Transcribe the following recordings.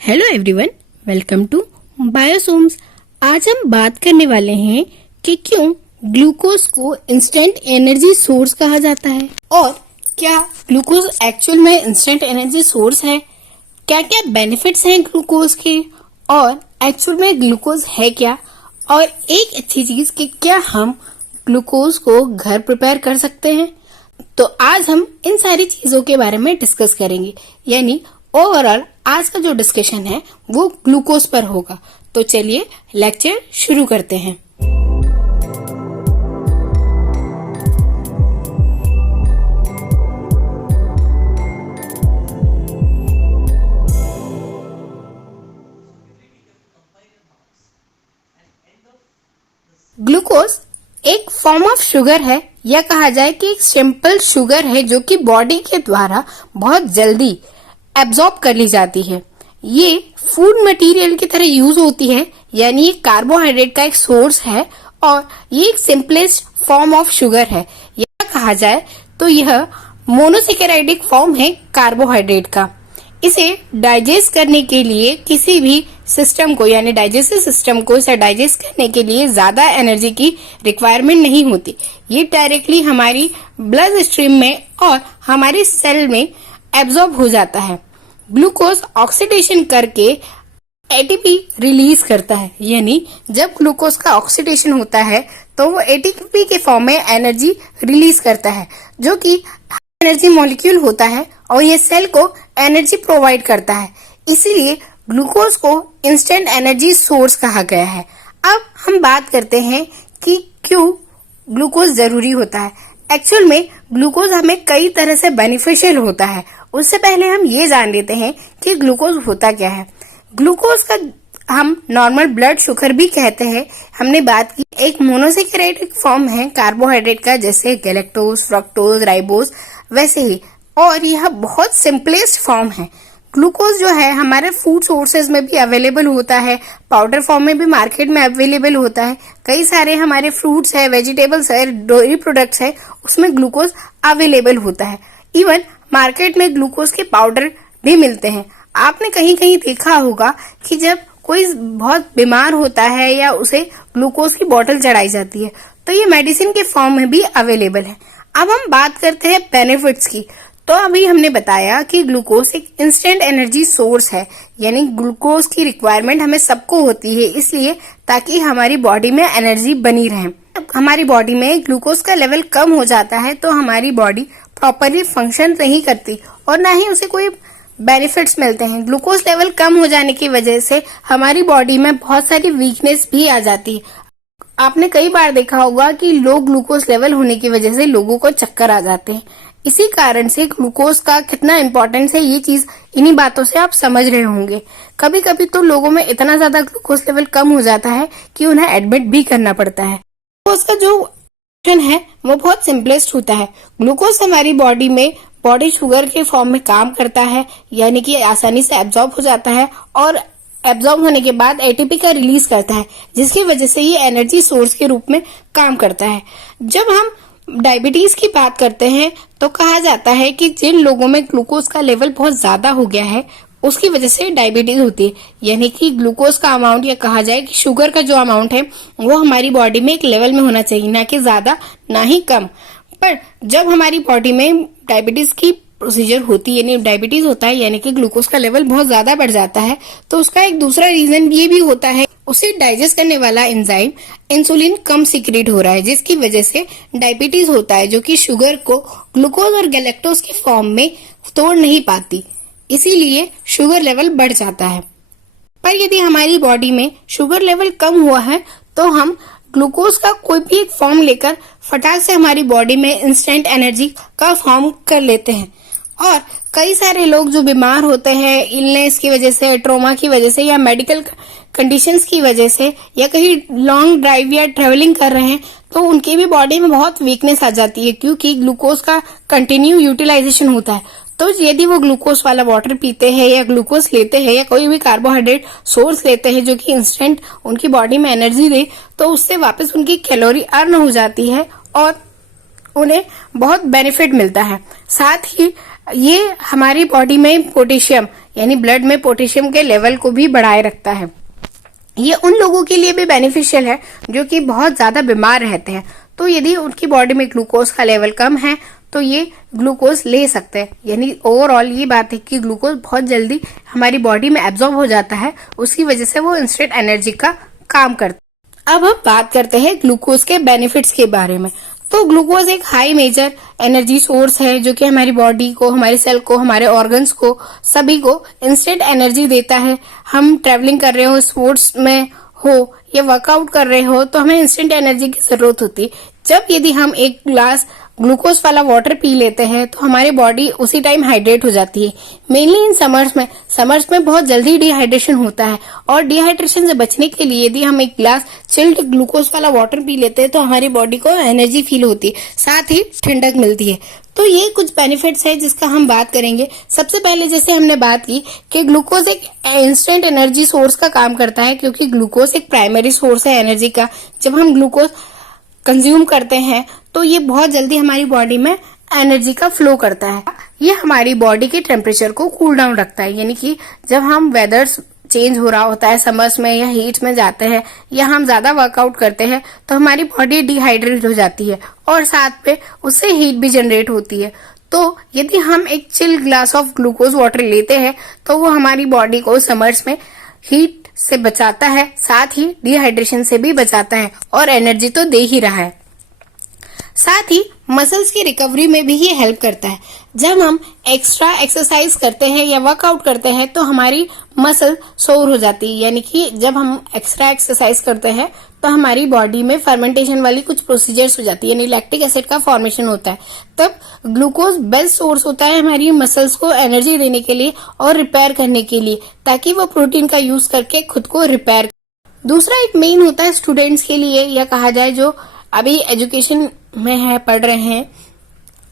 Hello everyone, welcome to Biosomes. आज हम बात करने वाले हैं कि क्यों ग्लूकोज को इंस्टेंट एनर्जी सोर्स कहा जाता है और क्या ग्लूकोज एक्चुअल में इंस्टेंट एनर्जी सोर्स है। क्या क्या बेनिफिट्स हैं ग्लूकोज के और एक्चुअल में ग्लूकोज है क्या, और एक अच्छी चीज कि क्या हम ग्लूकोज को घर प्रिपेयर कर सकते हैं। तो आज हम इन सारी चीजों के बारे में डिस्कस करेंगे, यानी ओवरऑल आज का जो डिस्कशन है वो ग्लूकोज पर होगा। तो चलिए लेक्चर शुरू करते हैं। ग्लूकोज एक फॉर्म ऑफ शुगर है, या कहा जाए कि एक सिंपल शुगर है जो कि बॉडी के द्वारा बहुत जल्दी एब्जॉर्ब कर ली जाती है। ये फूड मटेरियल की तरह यूज होती है, यानी ये कार्बोहाइड्रेट का एक सोर्स है और ये एक सिंपलेस्ट फॉर्म ऑफ शुगर है। या कहा जाए तो यह मोनोसेकेराइडिक फॉर्म है कार्बोहाइड्रेट का। इसे डाइजेस्ट करने के लिए किसी भी सिस्टम को, यानी डाइजेस्टिव सिस्टम को इसे डाइजेस्ट करने के लिए ज्यादा एनर्जी की रिक्वायरमेंट नहीं होती। ये डायरेक्टली हमारी ब्लड स्ट्रीम में और हमारे सेल में एब्जॉर्ब हो जाता है। ग्लूकोज ऑक्सीडेशन करके एटीपी रिलीज करता है, यानी जब ग्लूकोज का ऑक्सीडेशन होता है तो वो एटीपी के फॉर्म में एनर्जी रिलीज करता है, जो कि एनर्जी मॉलिक्यूल होता है और ये सेल को एनर्जी प्रोवाइड करता है। इसीलिए ग्लूकोज को इंस्टेंट एनर्जी सोर्स कहा गया है। अब हम बात करते हैं कि क्यों ग्लूकोज जरूरी होता है। एक्चुअल में ग्लूकोज हमें कई तरह से बेनिफिशियल होता है। उससे पहले हम ये जान लेते हैं कि ग्लूकोज होता क्या है। ग्लूकोज का हम नॉर्मल ब्लड शुगर भी कहते हैं। हमने बात की एक मोनोसेकेराइडिक फॉर्म है कार्बोहाइड्रेट का, जैसे गैलेक्टोज, फ्रक्टोज, राइबोज, वैसे ही, और यह बहुत सिंपलेस्ट फॉर्म है। ग्लूकोज जो है हमारे फूड सोर्सेज में भी अवेलेबल होता है, पाउडर फॉर्म में भी मार्केट में अवेलेबल होता है। कई सारे हमारे फ्रूट्स है, वेजिटेबल्स है, डेयरी प्रोडक्ट्स है, उसमें ग्लूकोज अवेलेबल होता है। इवन मार्केट में ग्लूकोज के पाउडर भी मिलते हैं। आपने कहीं कहीं देखा होगा कि जब कोई बहुत बीमार होता है या उसे ग्लूकोज की बोतल चढ़ाई जाती है, तो ये मेडिसिन के फॉर्म में भी अवेलेबल है। अब हम बात करते हैं बेनिफिट्स की। तो अभी हमने बताया कि ग्लूकोज एक इंस्टेंट एनर्जी सोर्स है, यानी ग्लूकोज की रिक्वायरमेंट हमें सबको होती है, इसलिए ताकि हमारी बॉडी में एनर्जी बनी रहे। हमारी बॉडी में ग्लूकोज का लेवल कम हो जाता है तो हमारी बॉडी प्रॉपरली फंक्शन नहीं करती और ना ही उसे कोई बेनिफिट्स मिलते हैं। ग्लूकोज लेवल कम हो जाने की वजह से हमारी बॉडी में बहुत सारी वीकनेस भी आ जाती है। आपने कई बार देखा होगा कि लो ग्लूकोज लेवल होने की वजह से लोगों को चक्कर आ जाते हैं। इसी कारण से ग्लूकोज का कितना इम्पोर्टेंस है, ये चीज इन्हीं बातों से आप समझ रहे होंगे। कभी कभी तो लोगों में इतना ज्यादा ग्लूकोज लेवल कम हो जाता है कि उन्हें एडमिट भी करना पड़ता है। ग्लूकोज का जो फंक्शन है वो बहुत सिंपलेस्ट होता है। ग्लूकोज हमारी बॉडी में बॉडी शुगर के फॉर्म में काम करता है, यानी कि आसानी से एब्जॉर्ब हो जाता है और एब्जॉर्ब होने के बाद एटीपी का रिलीज करता है, जिसकी वजह से ये एनर्जी सोर्स के रूप में काम करता है। जब हम डायबिटीज की बात करते हैं तो कहा जाता है कि जिन लोगों में ग्लूकोज का लेवल बहुत ज्यादा हो गया है उसकी वजह से डायबिटीज होती है, यानी कि ग्लूकोज का अमाउंट, या कहा जाए कि शुगर का जो अमाउंट है वो हमारी बॉडी में एक लेवल में होना चाहिए, ना कि ज्यादा ना ही कम। पर जब हमारी बॉडी में डायबिटीज की प्रोसीजर होती है, यानी डायबिटीज होता है, यानी कि ग्लूकोज का लेवल बहुत ज्यादा बढ़ जाता है, तो उसका एक दूसरा रीजन ये भी होता है, उसे डाइजेस्ट करने वाला एंजाइम इंसुलिन कम सीक्रेट हो रहा है, जिसकी वजह से डायबिटीज होता है, जो कि शुगर को ग्लूकोज और गैलेक्टोज के फॉर्म में तोड़ नहीं पाती, इसीलिए शुगर लेवल बढ़ जाता है। पर यदि हमारी बॉडी में शुगर लेवल कम हुआ है तो हम ग्लूकोज का कोई भी एक फॉर्म लेकर फटाक से हमारी बॉडी में इंस्टेंट एनर्जी का फॉर्म कर लेते हैं। और कई सारे लोग जो बीमार होते हैं इलनेस की वजह से, ट्रोमा की वजह से, या मेडिकल कंडीशंस की वजह से, या कहीं लॉन्ग ड्राइव या ट्रेवलिंग कर रहे हैं, तो उनकी भी बॉडी में बहुत वीकनेस आ जाती है, क्योंकि ग्लूकोज का कंटिन्यू यूटिलाइजेशन होता है। तो यदि वो ग्लूकोज वाला वाटर पीते हैं या ग्लूकोज लेते हैं या कोई भी कार्बोहाइड्रेट सोर्स लेते हैं जो कि इंस्टेंट उनकी बॉडी में एनर्जी दे, तो उससे वापस उनकी कैलोरी अर्न हो जाती है और उन्हें बहुत बेनिफिट मिलता है। साथ ही ये हमारी बॉडी में पोटेशियम, यानी ब्लड में पोटेशियम के लेवल को भी बढ़ाए रखता है। ये उन लोगों के लिए भी बेनिफिशियल है जो कि बहुत ज्यादा बीमार रहते हैं, तो यदि उनकी बॉडी में ग्लूकोज का लेवल कम है तो ये ग्लूकोज ले सकते हैं। यानी ओवरऑल ये बात है कि ग्लूकोज बहुत जल्दी हमारी बॉडी में एब्जॉर्ब हो जाता है, उसकी वजह से वो इंस्टेंट एनर्जी का काम करता है। अब हम बात करते हैं ग्लूकोज के बेनिफिट्स के बारे में। तो ग्लूकोज एक हाई मेजर एनर्जी सोर्स है जो कि हमारी बॉडी को, हमारे सेल को, हमारे ऑर्गन्स को, सभी को इंस्टेंट एनर्जी देता है। हम ट्रेवलिंग कर रहे हो, स्पोर्ट्स में हो या वर्कआउट कर रहे हो तो हमें इंस्टेंट एनर्जी की जरूरत होती है। जब यदि हम एक ग्लास ग्लूकोज वाला वाटर पी लेते हैं तो हमारी बॉडी उसी टाइम हाइड्रेट हो जाती है। मेनली इन समर्स में बहुत जल्दी डिहाइड्रेशन होता है, और डिहाइड्रेशन से बचने के लिए यदि हम एक ग्लास चिल्ड ग्लूकोज वाला वाटर पी लेते हैं तो हमारी बॉडी को एनर्जी फील होती है, साथ ही ठंडक मिलती है। तो ये कुछ बेनिफिट्स है जिसका हम बात करेंगे। सबसे पहले जैसे हमने बात की कि ग्लूकोज एक इंस्टेंट एनर्जी सोर्स का काम करता है, क्योंकि ग्लूकोज एक प्राइमरी सोर्स है एनर्जी का। जब हम ग्लूकोज कंज्यूम करते हैं तो ये बहुत जल्दी हमारी बॉडी में एनर्जी का फ्लो करता है। ये हमारी बॉडी के टेम्परेचर को कूल डाउन रखता है, यानी कि जब हम वेदर्स चेंज हो रहा होता है, समर्स में या हीट में जाते हैं या हम ज्यादा वर्कआउट करते हैं तो हमारी बॉडी डिहाइड्रेट हो जाती है और साथ पे उससे हीट भी जनरेट होती है। तो यदि हम एक chill glass of glucose water लेते हैं तो वो हमारी बॉडी को समर्स में हीट से बचाता है, साथ ही डिहाइड्रेशन से भी बचाता है और एनर्जी तो दे ही रहा है। साथ ही मसल्स की रिकवरी में भी ये हेल्प करता है। जब हम एक्स्ट्रा एक्सरसाइज करते हैं या वर्कआउट करते हैं तो हमारी मसल सोर हो जाती है, यानी कि जब हम एक्स्ट्रा एक्सरसाइज करते हैं तो हमारी बॉडी में फर्मेंटेशन वाली कुछ प्रोसीजर्स हो जाती है, यानी लैक्टिक एसिड का फॉर्मेशन होता है। तब ग्लूकोज बेस्ट सोर्स होता है हमारी मसल्स को एनर्जी देने के लिए और रिपेयर करने के लिए, ताकि वो प्रोटीन का यूज करके खुद को रिपेयर। दूसरा एक मेन होता है स्टूडेंट्स के लिए, या कहा जाए जो अभी एजुकेशन में है, पढ़ रहे हैं,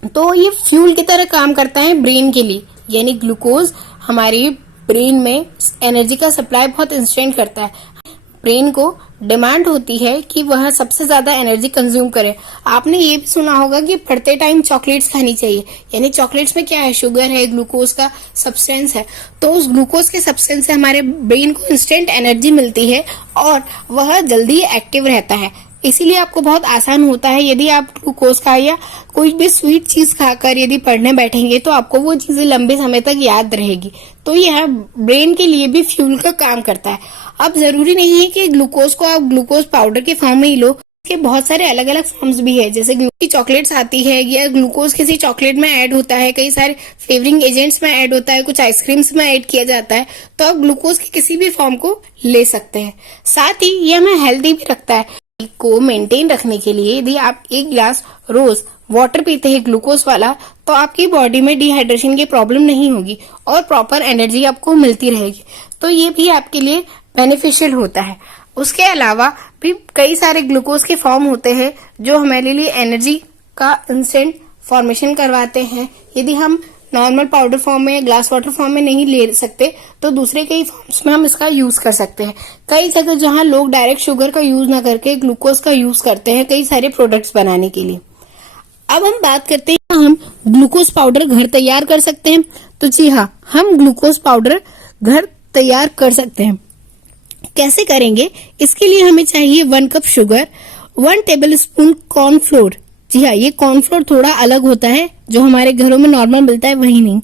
तो ये फ्यूल की तरह काम करता है ब्रेन के लिए। यानी ग्लूकोज हमारी ब्रेन में एनर्जी का सप्लाई बहुत इंस्टेंट करता है। ब्रेन को डिमांड होती है कि वह सबसे ज्यादा एनर्जी कंज्यूम करे। आपने ये भी सुना होगा कि पढ़ते टाइम चॉकलेट्स खानी चाहिए, यानी चॉकलेट्स में क्या है, शुगर है, ग्लूकोज का सब्सटेंस है। तो उस ग्लूकोज के सब्सटेंस से हमारे ब्रेन को इंस्टेंट एनर्जी मिलती है और वह जल्दी एक्टिव रहता है। इसीलिए आपको बहुत आसान होता है, यदि आप ग्लूकोज का या कोई भी स्वीट चीज खाकर यदि पढ़ने बैठेंगे तो आपको वो चीजें लंबे समय तक याद रहेगी। तो यह ब्रेन के लिए भी फ्यूल का काम करता है। अब जरूरी नहीं है कि ग्लूकोज को आप ग्लूकोज पाउडर के फॉर्म में ही लो, के बहुत सारे अलग अलग फॉर्म्स भी है। जैसे ग्लूकोज की चॉकलेट्स आती है, या ग्लूकोज किसी चॉकलेट में ऐड होता है, कई सारे फ्लेवरिंग एजेंट्स में ऐड होता है, कुछ आइसक्रीम्स में ऐड किया जाता है। तो आप ग्लूकोज के किसी भी फॉर्म को ले सकते हैं। साथ ही ये हमें हेल्दी भी रखता है। को मेंटेन रखने के लिए यदि आप एक ग्लास रोज वाटर पीते हैं ग्लूकोज वाला, तो आपकी बॉडी में डिहाइड्रेशन की प्रॉब्लम नहीं होगी और प्रॉपर एनर्जी आपको मिलती रहेगी। तो ये भी आपके लिए बेनिफिशियल होता है। उसके अलावा भी कई सारे ग्लूकोज के फॉर्म होते हैं जो हमारे लिए एनर्जी का इंस्टेंट फॉर्मेशन करवाते हैं। यदि हम नॉर्मल पाउडर फॉर्म में या ग्लास वाटर फॉर्म में नहीं ले सकते तो दूसरे कई फॉर्म्स में हम इसका यूज कर सकते हैं। कई जगह जहां लोग डायरेक्ट शुगर का यूज ना करके ग्लूकोज का यूज करते हैं कई सारे प्रोडक्ट्स बनाने के लिए। अब हम बात करते हैं हम ग्लूकोज पाउडर घर तैयार कर सकते हैं। तो जी हाँ, हम ग्लूकोज पाउडर घर तैयार कर सकते हैं। कैसे करेंगे? इसके लिए हमें चाहिए 1 cup sugar, 1 tablespoon cornflour. जी हाँ, ये कॉर्नफ्लोर थोड़ा अलग होता है, जो हमारे घरों में नॉर्मल मिलता है वही नहीं।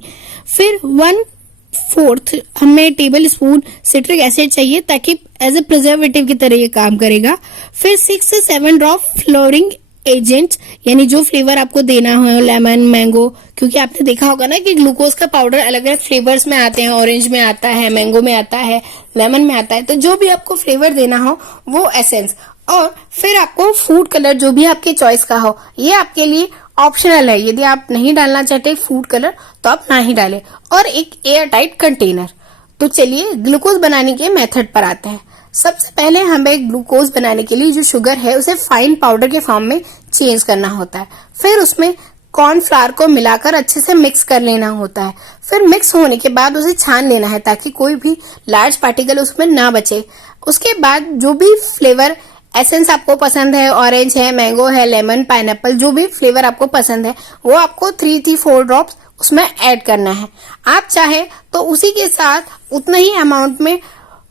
फिर 1/4 हमें टेबल स्पून सिट्रिक एसिड चाहिए, ताकि एज ए प्रिजर्वेटिव की तरह ये काम करेगा। फिर 6 से 7 ड्रॉप फ्लोरिंग एजेंट्स, यानी जो फ्लेवर आपको देना हो, लेमन, मैंगो, क्योंकि आपने देखा होगा ना कि ग्लूकोज का पाउडर अलग अलग फ्लेवर्स में आते हैं। ऑरेंज में आता है, मैंगो में आता है, लेमन में आता है। तो जो भी आपको फ्लेवर देना हो वो एसेंस, और फिर आपको फूड कलर जो भी आपके चॉइस का हो, ये आपके लिए ऑप्शनल है। यदि आप नहीं डालना चाहते फूड कलर तो आप ना ही डालें, और एक एयर टाइट कंटेनर। तो चलिए ग्लूकोज बनाने के मेथड पर आते हैं। सबसे पहले हमें ग्लूकोज बनाने के लिए जो शुगर है उसे फाइन पाउडर के फॉर्म में चेंज करना होता है। फिर उसमें कॉर्नफ्लावर को मिलाकर अच्छे से मिक्स कर लेना होता है। फिर मिक्स होने के बाद उसे छान लेना है, ताकि कोई भी लार्ज पार्टिकल उसमें ना बचे। उसके बाद जो भी फ्लेवर एसेंस आपको पसंद है, ऑरेंज है, मैंगो है, लेमन, पाइनएप्पल, जो भी फ्लेवर आपको पसंद है, वो आपको 3 से 4 ड्रॉप्स उसमें ऐड करना है। आप चाहे तो उसी के साथ उतना ही अमाउंट में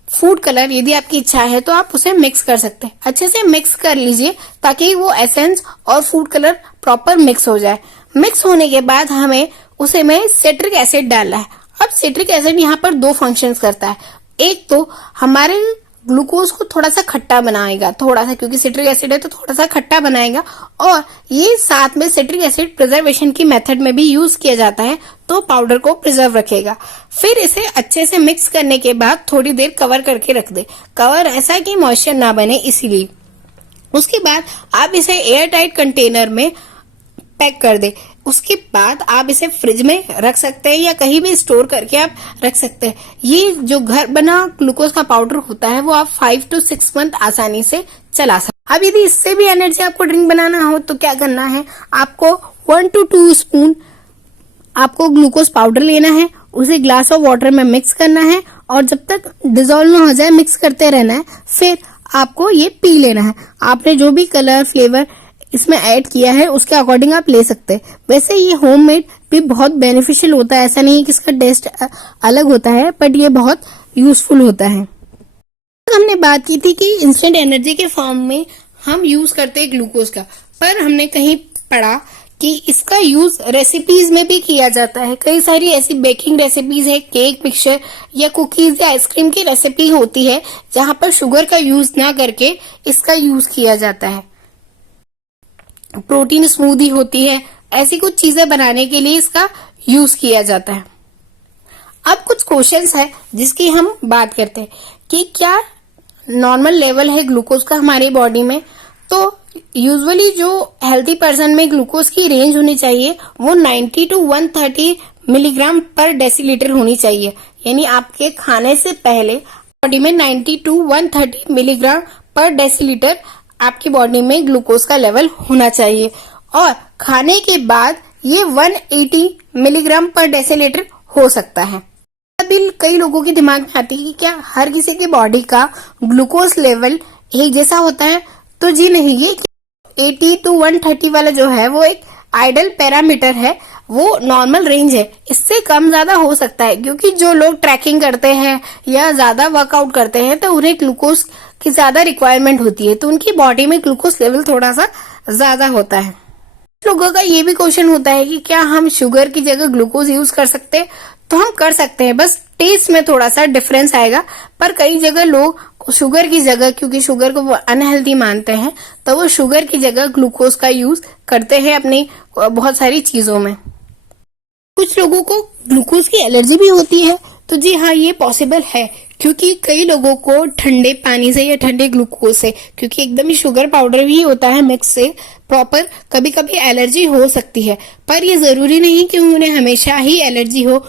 फूड कलर, यदि आपकी इच्छा है तो आप उसे मिक्स कर सकते हैं। अच्छे से मिक्स कर लीजिए ताकि वो एसेंस और फूड कलर प्रॉपर मिक्स हो जाए। मिक्स होने के बाद हमें उसे में सिट्रिक एसिड डालना है। अब सिट्रिक एसिड यहाँ पर दो फंक्शंस करता है। एक तो हमारे ग्लूकोज को थोड़ा सा खट्टा बनाएगा, थोड़ा सा, क्योंकि सिट्रिक एसिड है तो थोड़ा सा खट्टा बनाएगा, और ये साथ में सिट्रिक एसिड प्रिजर्वेशन की मेथड में भी यूज किया जाता है, तो पाउडर को प्रिजर्व रखेगा। फिर इसे अच्छे से मिक्स करने के बाद थोड़ी देर कवर करके रख दे। कवर ऐसा कि मॉइस्चर ना बने, इसीलिए। उसके बाद आप इसे एयर टाइट कंटेनर में पैक कर दे। उसके बाद आप इसे फ्रिज में रख सकते हैं या कहीं भी स्टोर करके आप रख सकते हैं। ये जो घर बना ग्लूकोज का पाउडर होता है वो आप 5 to 6 मंथ आसानी से चला सकते हैं। अब यदि इससे भी एनर्जी आपको ड्रिंक बनाना हो तो क्या करना है, आपको 1 to 2 स्पून आपको ग्लूकोज पाउडर लेना है, उसे ग्लास ऑफ वाटर में मिक्स करना है और जब तक डिजोल्व ना हो जाए मिक्स करते रहना है। फिर आपको ये पी लेना है। आपने जो भी कलर फ्लेवर इसमें ऐड किया है उसके अकॉर्डिंग आप ले सकते हैं। वैसे ये होममेड भी बहुत बेनिफिशियल होता है, ऐसा नहीं है कि इसका टेस्ट अलग होता है, बट ये बहुत यूजफुल होता है। हमने बात की थी कि इंस्टेंट एनर्जी के फॉर्म में हम यूज करते हैं ग्लूकोज का, पर हमने कहीं पढ़ा कि इसका यूज रेसिपीज में भी किया जाता है। कई सारी ऐसी बेकिंग रेसिपीज है, केक मिक्सचर या कुकीज या आइसक्रीम की रेसिपी होती है जहां पर शुगर का यूज ना करके इसका यूज किया जाता है। प्रोटीन स्मूदी होती है, ऐसी कुछ चीजें बनाने के लिए इसका यूज किया जाता है। अब कुछ क्वेश्चंस है जिसकी हम बात करते हैं कि क्या नॉर्मल लेवल है ग्लूकोज का हमारी बॉडी में। तो यूजुअली जो हेल्थी पर्सन में ग्लूकोज की रेंज होनी चाहिए वो 90 to 130 मिलीग्राम पर डेसीलीटर होनी चाहिए। यानी आपके खाने से पहले बॉडी में 90 to 130 मिलीग्राम पर डेसीलीटर आपकी बॉडी में ग्लूकोज का लेवल होना चाहिए, और खाने के बाद ये 180 मिलीग्राम पर डेसीलीटर हो सकता है। अभी कई लोगों के दिमाग में आती है कि क्या हर किसी की बॉडी का ग्लूकोज लेवल एक जैसा होता है, तो जी नहीं, ये 80 to 130 वाला जो है वो एक आइडल पैरामीटर है, वो नॉर्मल रेंज है। इससे कम ज्यादा हो सकता है क्योंकि जो लोग ट्रैकिंग करते हैं या ज्यादा वर्कआउट करते हैं तो उन्हें ग्लूकोज की ज्यादा रिक्वायरमेंट होती है, तो उनकी बॉडी में ग्लूकोज लेवल थोड़ा सा ज्यादा होता है। लोगों का ये भी क्वेश्चन होता है कि क्या हम शुगर की जगह ग्लूकोज यूज कर सकते हैं, तो हम कर सकते हैं, बस टेस्ट में थोड़ा सा डिफरेंस आएगा। पर कई जगह लोग शुगर की जगह, क्योंकि शुगर को वो अनहेल्दी मानते हैं, तो वो शुगर की जगह ग्लूकोज का यूज करते हैं अपनी बहुत सारी चीजों में। कुछ लोगों को ग्लूकोज की एलर्जी भी होती है, तो जी हाँ, ये पॉसिबल है, क्योंकि कई लोगों को ठंडे पानी से या ठंडे ग्लूकोज से, क्योंकि एकदम ही शुगर पाउडर भी होता है मिक्स से प्रॉपर, कभी कभी एलर्जी हो सकती है। पर ये जरूरी नहीं कि उन्हें हमेशा ही एलर्जी हो।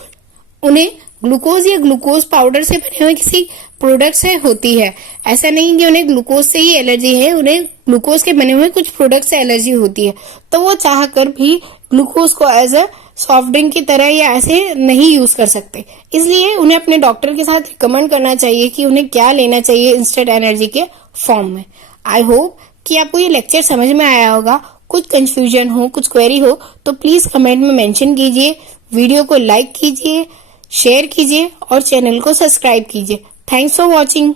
उन्हें ग्लूकोज या ग्लूकोज पाउडर से बने हुए किसी प्रोडक्ट से होती है। ऐसा नहीं कि उन्हें ग्लूकोज से ही एलर्जी है, उन्हें ग्लूकोज के बने हुए कुछ प्रोडक्ट से एलर्जी होती है, तो वो चाहकर भी ग्लूकोज को एज अ सॉफ्ट ड्रिंक की तरह या ऐसे नहीं यूज कर सकते। इसलिए उन्हें अपने डॉक्टर के साथ रिकमेंड करना चाहिए कि उन्हें क्या लेना चाहिए इंस्टेंट एनर्जी के फॉर्म में। आई होप कि आपको ये लेक्चर समझ में आया होगा। कुछ कंफ्यूजन हो, कुछ क्वेरी हो तो प्लीज कमेंट में मेंशन कीजिए। वीडियो को लाइक कीजिए, शेयर कीजिए और चैनल को सब्सक्राइब कीजिए। Thanks for watching.